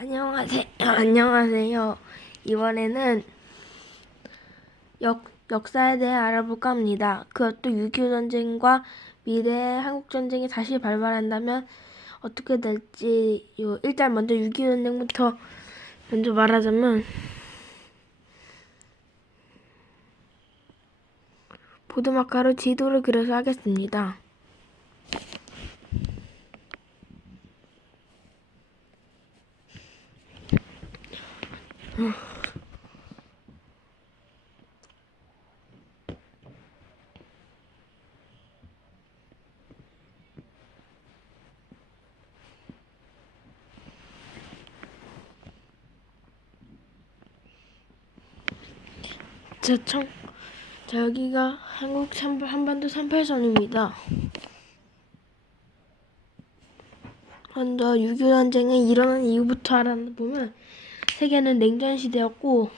안녕하세요. 이번에는 역사에 대해 알아볼까 합니다. 그것도 6.25 전쟁과 미래의 한국 전쟁이 다시 발발한다면 어떻게 될지요. 일단 먼저 6.25 전쟁부터 먼저 말하자면, 보드마카로 지도를 그려서 하겠습니다. 자, 여기가 한반도 38선입니다. 먼저 6.25 전쟁이 일어난 이후부터 알아보면, 세계는 냉전 시대였고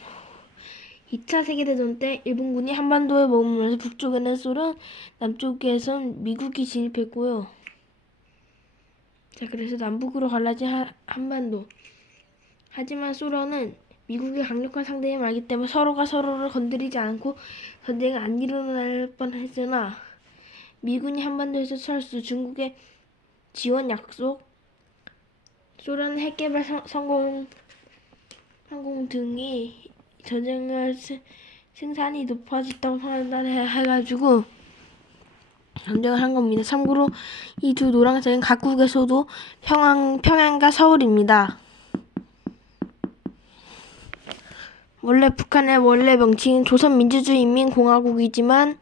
2차 세계대전 때 일본군이 한반도에 머물면서 북쪽에는 소련, 남쪽에선 미국이 진입했고요. 자, 그래서 남북으로 갈라진 한반도. 하지만 소련은 미국의 강력한 상대임을 알기 때문에 서로가 서로를 건드리지 않고 전쟁이 안 일어날 뻔했으나, 미군이 한반도에서 철수, 중국의 지원 약속, 소련의 핵개발 성공 등이 전쟁을 생산이 높아졌다고 판단해가지고 전쟁을 한 겁니다. 참고로 이 두 노란색은 각국에서도 평양과 서울입니다. 북한의 원래 명칭은 조선민주주의인민공화국이지만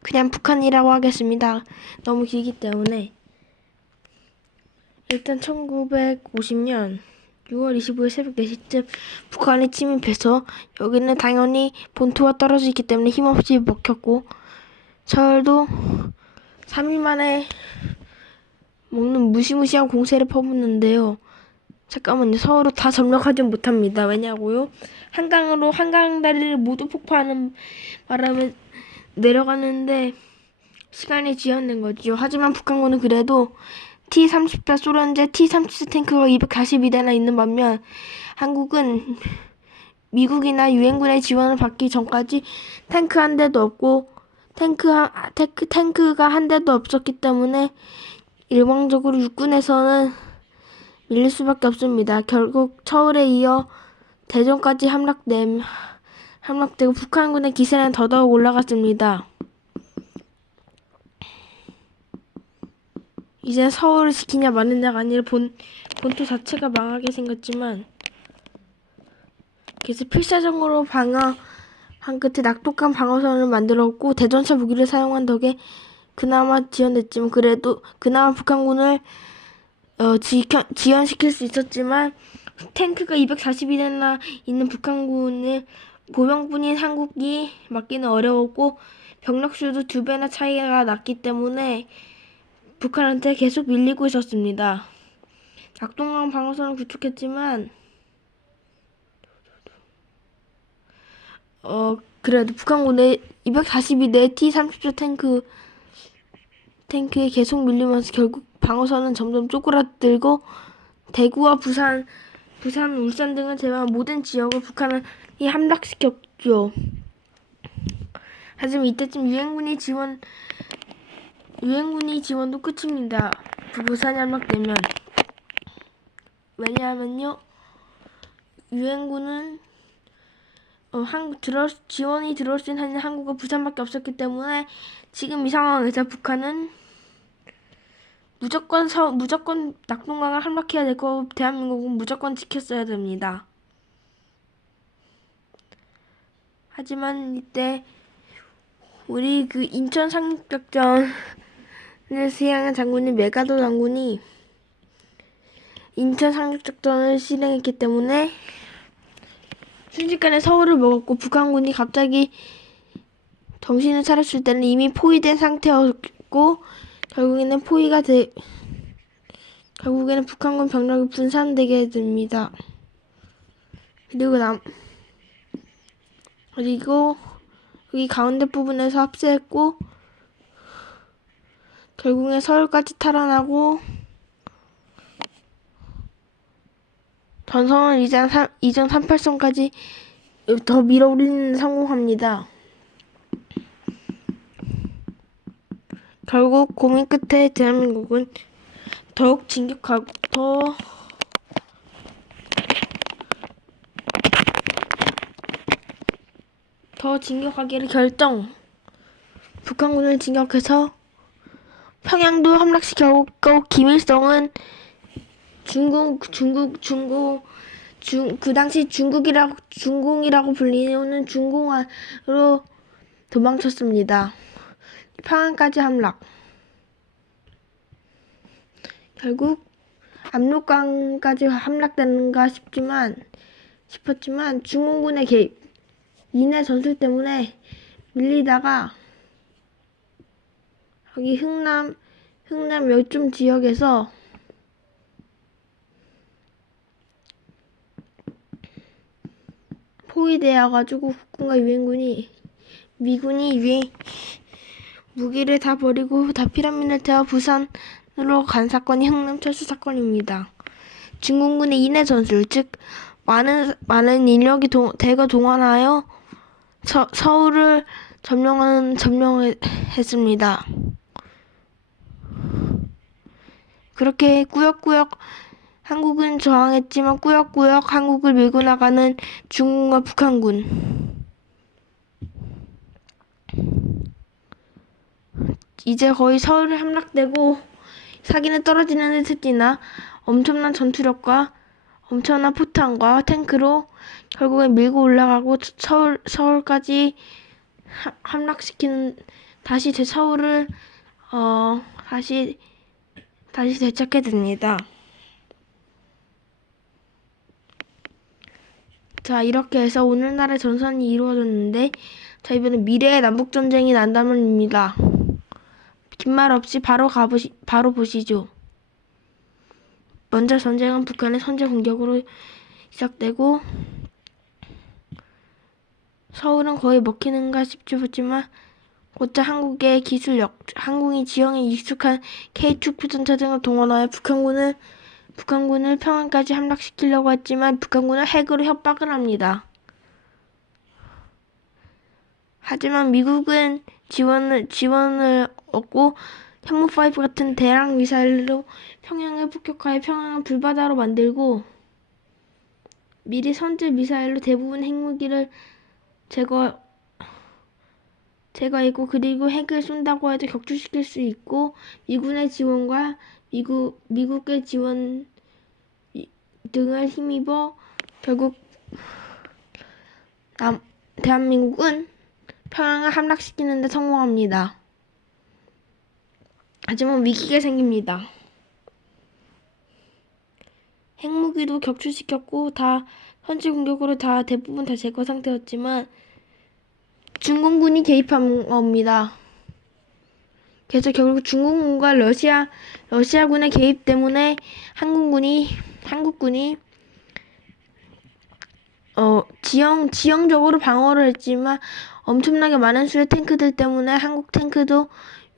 그냥 북한이라고 하겠습니다. 너무 길기 때문에. 일단 1950년 6월 25일 새벽 4시쯤 북한이 침입해서, 여기는 당연히 본토와 떨어져 있기 때문에 힘없이 먹혔고, 서울도 3일 만에 먹는 무시무시한 공세를 퍼붓는데요. 잠깐만요. 서울로 다 점령하지 못합니다. 왜냐고요? 한강 다리를 모두 폭파하는 바람에 내려가는데 시간이 지연된 거죠. 하지만 북한군은 그래도 T-34 소련제 T-34 탱크가 242대나 있는 반면, 한국은 미국이나 유엔군의 지원을 받기 전까지 탱크 한 대도 없고 탱크가 한 대도 없었기 때문에 일방적으로 육군에서는 밀릴 수밖에 없습니다. 결국 서울에 이어 대전까지 함락되고 북한군의 기세는 더더욱 올라갔습니다. 이제 서울을 지키냐 마느냐가 아니라 본토 자체가 망하게 생겼지만, 그래서 필사적으로 방어한 끝에 낙독한 방어선을 만들었고, 대전차 무기를 사용한 덕에 그나마 지연됐지만, 그래도 그나마 북한군을 지연시킬 수 있었지만, 탱크가 242대나 있는 북한군을 보병군인 한국이 막기는 어려웠고, 병력수도 2배나 차이가 났기 때문에 북한한테 계속 밀리고 있었습니다. 낙동강 방어선을 구축했지만 그래도 북한군의 242대 T-34 탱크에 계속 밀리면서 결국 방어선은 점점 쪼그라들고, 대구와 부산, 울산 등을 제외한 모든 지역을 북한이 함락시켰죠. 하지만 이때쯤 유엔군이 지원도 끝입니다. 부산이 함락되면. 왜냐하면요, 유엔군은 지원이 들어올 수 있는 항구가 부산밖에 없었기 때문에, 지금 이 상황에서 북한은 무조건 낙동강을 함락해야 될 거고, 대한민국은 무조건 지켰어야 됩니다. 하지만 이때 우리 인천 상륙작전을 수행한 장군인 메가더 장군이 인천 상륙작전을 실행했기 때문에 순식간에 서울을 먹었고, 북한군이 갑자기 정신을 차렸을 때는 이미 포위된 상태였고, 결국에는 북한군 병력이 분산되게 됩니다. 그리고 여기 가운데 부분에서 합세했고, 결국엔 서울까지 탈환하고 전선을 이전 38선까지 더 밀어올리는 데 성공합니다. 결국 고민 끝에 대한민국은 더욱 진격하고 더 진격하기를 결정. 북한군을 진격해서 평양도 함락시켰고 김일성은 그 당시 중공이라고 불리는 중공으로 도망쳤습니다. 평양까지 함락. 결국 압록강까지 함락되는가 싶었지만 중공군의 개입, 이내 전술 때문에 밀리다가 여기 흥남 열좀 지역에서 포위되어가지고 국군과 미군이 무기를 다 버리고 다 피난민을 태워 부산으로 간 사건이 흥남 철수 사건입니다. 중공군의 인해 전술, 즉 많은 인력이 대거 동원하여 서울을 점령했습니다. 그렇게 꾸역꾸역 한국은 저항했지만 꾸역꾸역 한국을 밀고 나가는 중국과 북한군. 이제 거의 서울이 함락되고 사기는 떨어지는 듯 했지나 엄청난 전투력과 엄청난 포탄과 탱크로 결국엔 밀고 올라가고 서울까지 함락시키는 서울을 다시 되찾게 됩니다. 자, 이렇게 해서 오늘날의 전선이 이루어졌는데, 자, 이번엔 미래의 남북전쟁이 난다면입니다. 긴 말 없이 바로 보시죠. 먼저 전쟁은 북한의 선제 공격으로 시작되고, 서울은 거의 먹히는가 싶지만, 곧자 한국의 기술력, 한국이 지형에 익숙한 K2 표전차 등을 동원하여 북한군을 평양까지 함락시키려고 했지만 북한군은 핵으로 협박을 합니다. 하지만 미국은 지원을 얻고 현무5 같은 대량 미사일로 평양을 폭격하여 평양을 불바다로 만들고 미리 선제 미사일로 대부분 핵무기를 제거했고 그리고 핵을 쏜다고 해도 격추시킬 수 있고 미군의 지원과 미국의 지원 등을 힘입어 결국 대한민국은 평양을 함락시키는 데 성공합니다. 하지만 위기가 생깁니다. 핵무기도 격추시켰고 다 선제 공격으로 대부분 다 제거 상태였지만 중공군이 개입한 겁니다. 그래서 결국 중공군과 러시아군의 개입 때문에 한국군이 지형적으로 방어를 했지만 엄청나게 많은 수의 탱크들 때문에 한국 탱크도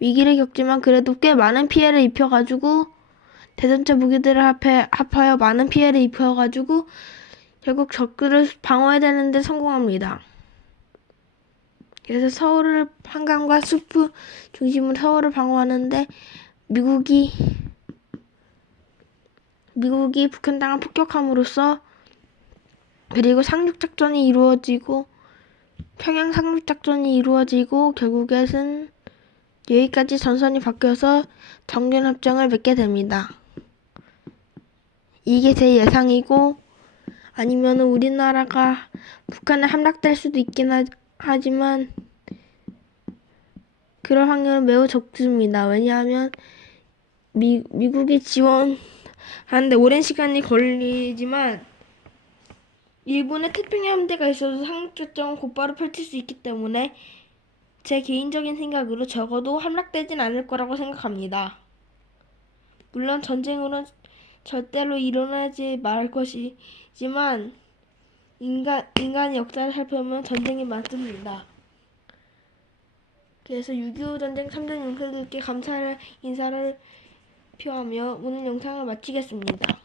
위기를 겪지만 그래도 꽤 많은 피해를 입혀가지고 대전차 무기들을 합하여 많은 피해를 입혀가지고 결국 적들을 방어해야 되는데 성공합니다. 그래서 한강과 숲 중심으로 서울을 방어하는데 미국이 북한 땅을 폭격함으로써 그리고 평양 상륙작전이 이루어지고 결국에는 여기까지 전선이 바뀌어서 정전협정을 맺게 됩니다. 이게 제 예상이고 아니면 우리나라가 북한에 함락될 수도 있긴 하지만 그럴 확률은 매우 적습니다. 왜냐하면 미국이 지원하는데 오랜 시간이 걸리지만 일본의 태평양 함대가 있어서 상륙작전은 곧바로 펼칠 수 있기 때문에 제 개인적인 생각으로 적어도 함락되진 않을 거라고 생각합니다. 물론 전쟁으로는 절대로 일어나지 말할 것이지만 인간의 역사를 살펴보면 전쟁이 많습니다. 그래서 6.25 전쟁 참전 용사들께 감사의 인사를 표하며 오늘 영상을 마치겠습니다.